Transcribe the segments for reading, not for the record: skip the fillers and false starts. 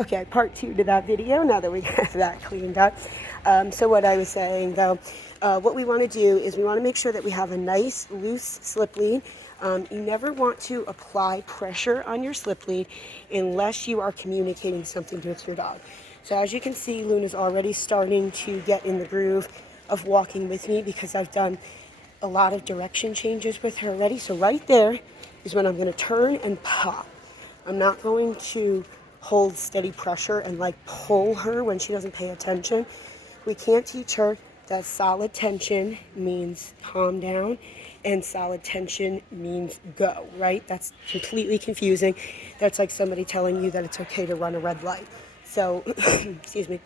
Okay, part two to that video, now that we have that cleaned up. So what I was saying though, what we want to do is we want to make sure that we have a nice loose slip lead. You never want to apply pressure on your slip lead unless you are communicating something with your dog. So as you can see, Luna's already starting to get in the groove of walking with me because I've done a lot of direction changes with her already. So right there is when I'm going to turn and pop. I'm not going to hold steady pressure and like pull her when she doesn't pay attention. We can't teach her that solid tension means calm down and solid tension means go, right? That's completely confusing. That's like somebody telling you that it's okay to run a red light. So, excuse me.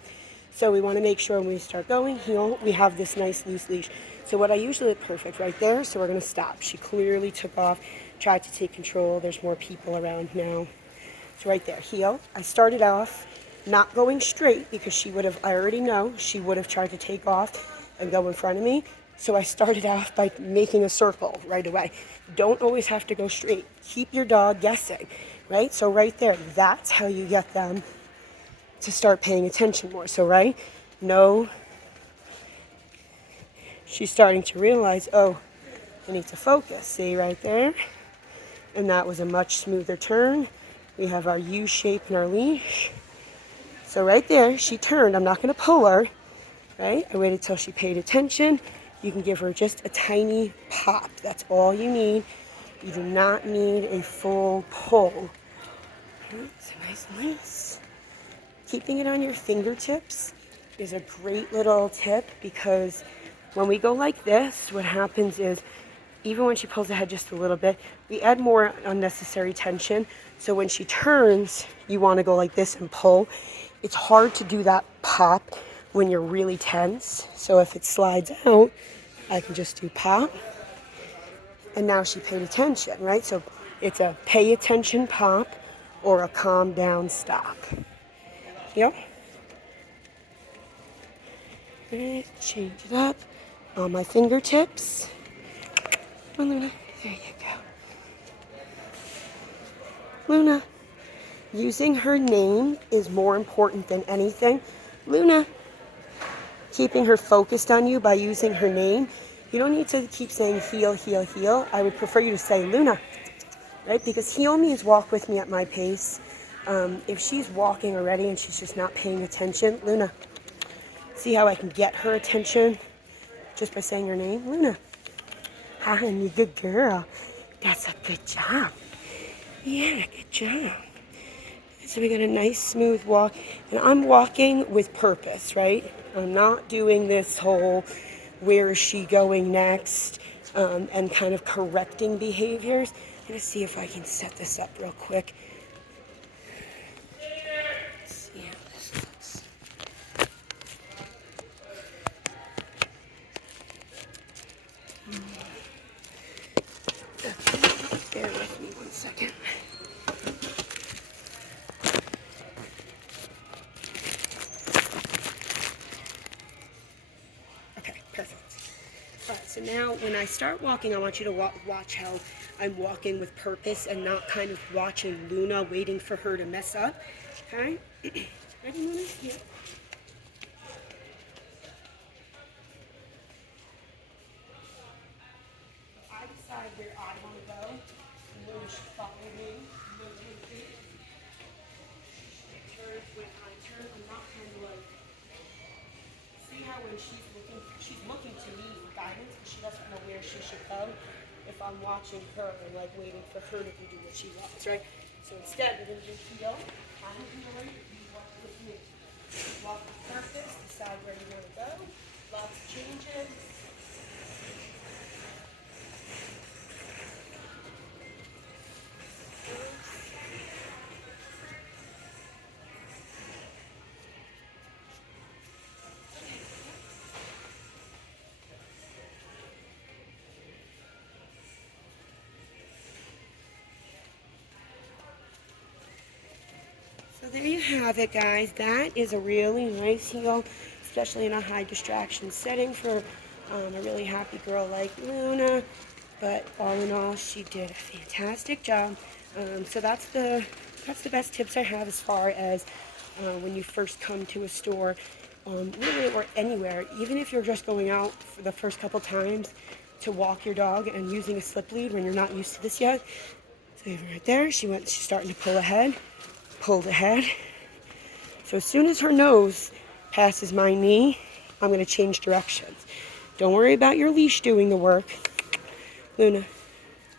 So we want to make sure when we start going, heel, we have this nice loose leash. So what I usually, perfect right there, so we're going to stop. She clearly took off, tried to take control. There's more people around now. So right there, heel. I started off not going straight because she would have, I already know, she would have tried to take off and go in front of me. So I started off by making a circle right away. Don't always have to go straight. Keep your dog guessing, right? So right there, that's how you get them to start paying attention more. So right, no, she's starting to realize, oh, I need to focus. See right there? And that was a much smoother turn. We have our U shape in our leash. So right there, she turned. I'm not going to pull her, right? I waited till she paid attention. You can give her just a tiny pop. That's all you need. You do not need a full pull. So nice. Keeping it on your fingertips is a great little tip because when we go like this, what happens is even when she pulls ahead just a little bit, we add more unnecessary tension. So when she turns, you want to go like this and pull. It's hard to do that pop when you're really tense. So if it slides out, I can just do pop. And now she paid attention, right? So it's a pay attention pop or a calm down stop. Yep. Change it up on my fingertips. Oh, Luna, there you go. Luna, using her name is more important than anything. Luna, keeping her focused on you by using her name. You don't need to keep saying heel, heel, heel. I would prefer you to say Luna, right? Because heel means walk with me at my pace. If she's walking already and she's just not paying attention, Luna, see how I can get her attention just by saying her name? Luna. Hi, honey, good girl. That's a good job. Yeah, good job. So we got a nice smooth walk. And I'm walking with purpose, right? I'm not doing this whole where is she going next and kind of correcting behaviors. I'm going to see if I can set this up real quick. Let's see how this looks. Bear with me one second. Okay, perfect. All right, so now when I start walking, I want you to watch how I'm walking with purpose and not kind of watching Luna, waiting for her to mess up. Okay? Ready, Luna? Yeah. I decide where I want to go. Luna should follow me. Turn when I turn. I'm not kind of like. See how when she's looking to me for guidance, but she doesn't know where she should go. If I'm watching her and like waiting for her to do what she wants, right? So instead, we're gonna do heel. I'm healing. You walk with me. Walk with purpose. Decide where you want to go. Lots of changes. So there you have it, guys. That is a really nice heel, especially in a high distraction setting for a really happy girl like Luna. But all in all, she did a fantastic job. So that's the best tips I have as far as when you first come to a store, really, or anywhere, even if you're just going out for the first couple times to walk your dog and using a slip lead when you're not used to this yet. So even right there, she's starting to pull ahead, pulled ahead. So as soon as her nose passes my knee, I'm going to change directions. Don't worry about your leash doing the work, Luna.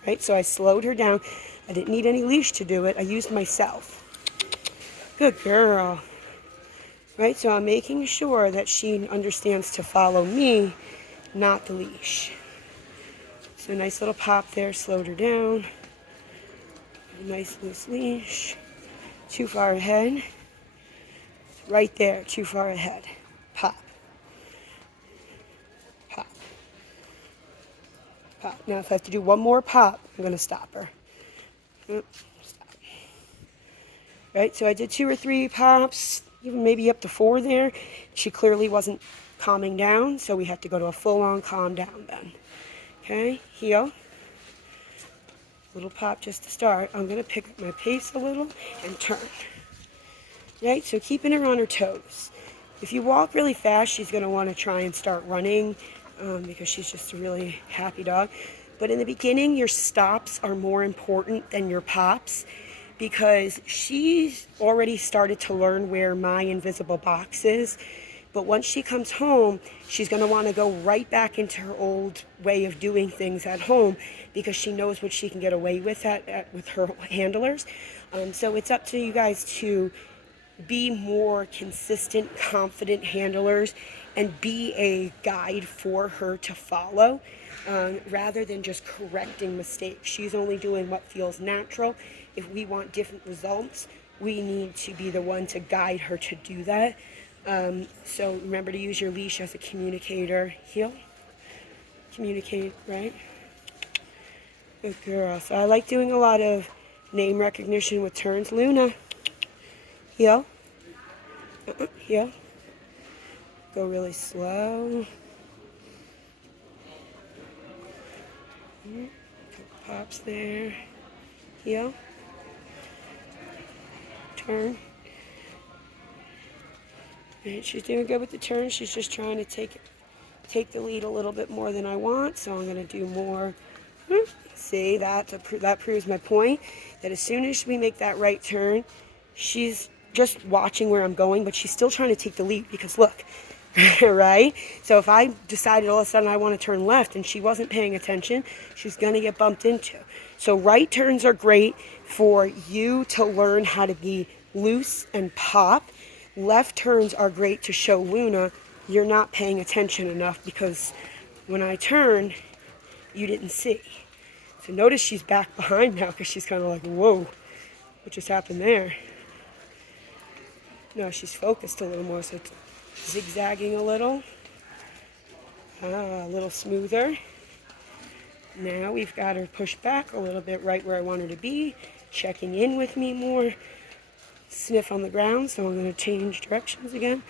Right, so I slowed her down. I didn't need any leash to do it. I used myself. Good girl. Right, so I'm making sure that she understands to follow me, not the leash. So nice little pop there, slowed her down. A nice loose leash. Too far ahead. Right there, too far ahead. Pop. Pop. Pop. Now if I have to do one more pop, I'm going to stop her. Stop. Right, so I did 2 or 3 pops, even maybe up to 4 there. She clearly wasn't calming down, so we had to go to a full-on calm down then. Okay, heel. Little pop just to start. I'm going to pick up my pace a little and turn. Right, so keeping her on her toes. If you walk really fast, she's going to want to try and start running because she's just a really happy dog. But in the beginning, your stops are more important than your pops because she's already started to learn where my invisible box is. But once she comes home, she's going to want to go right back into her old way of doing things at home because she knows what she can get away with with her handlers. So it's up to you guys to be more consistent, confident handlers and be a guide for her to follow rather than just correcting mistakes. She's only doing what feels natural. If we want different results, we need to be the one to guide her to do that. So remember to use your leash as a communicator. Heel. Communicate, right? Good girl. So I like doing a lot of name recognition with turns. Luna. Heel. Heel. Go really slow. Couple pops there. Heel. Turn. Right, she's doing good with the turn. She's just trying to take the lead a little bit more than I want, so I'm going to do more. See, that proves my point, that as soon as we make that right turn, she's just watching where I'm going, but she's still trying to take the lead because look, right? So if I decided all of a sudden I want to turn left and she wasn't paying attention, she's going to get bumped into. So right turns are great for you to learn how to be loose and pop. Left turns are great to show Luna you're not paying attention enough because when I turn, you didn't see. So notice she's back behind now because she's kind of like, whoa, what just happened there? No, she's focused a little more, so it's zigzagging a little smoother. Now we've got her pushed back a little bit right where I want her to be, checking in with me more. Sniff on the ground, so I'm going to change directions again.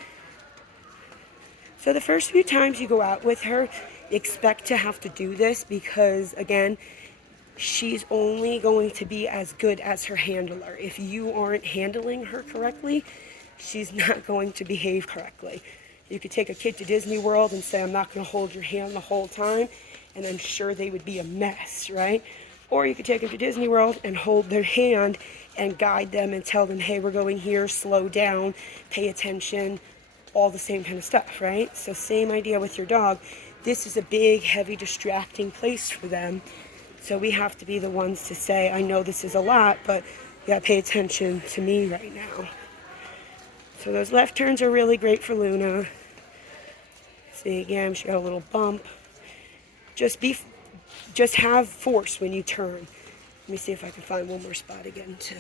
So the first few times you go out with her, expect to have to do this because, again, she's only going to be as good as her handler. If you aren't handling her correctly, she's not going to behave correctly. You could take a kid to Disney World and say, I'm not going to hold your hand the whole time, and I'm sure they would be a mess, right? Or you could take them to Disney World and hold their hand and guide them and tell them, hey, we're going here, slow down, pay attention, all the same kind of stuff, right? So same idea with your dog. This is a big, heavy, distracting place for them. So we have to be the ones to say, I know this is a lot, but you gotta pay attention to me right now. So those left turns are really great for Luna. See, again, she got a little bump. Just have force when you turn. Let me see if I can find one more spot again to...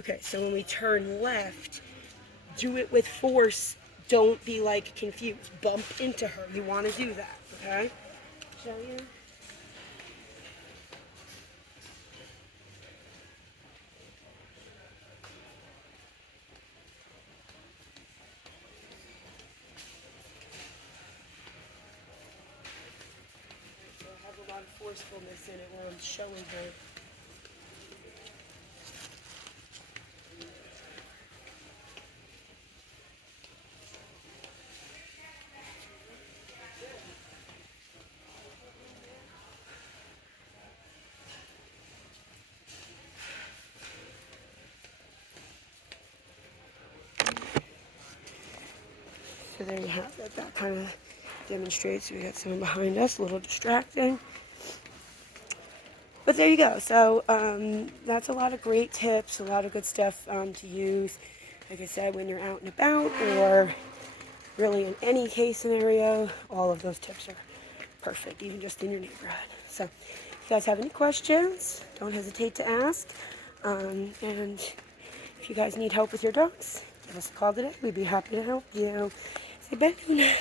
Okay, so when we turn left, do it with force. Don't be like confused. Bump into her. You want to do that, okay? Show you? lot of forcefulness in it where I'm showing her. So there you have it. That kind of demonstrates we got someone behind us, a little distracting. But there you go. So that's a lot of great tips, a lot of good stuff to use. Like I said, when you're out and about or really in any case scenario, all of those tips are perfect, even just in your neighborhood. So if you guys have any questions, don't hesitate to ask. And if you guys need help with your dogs, give us a call today. We'd be happy to help you. Say bye.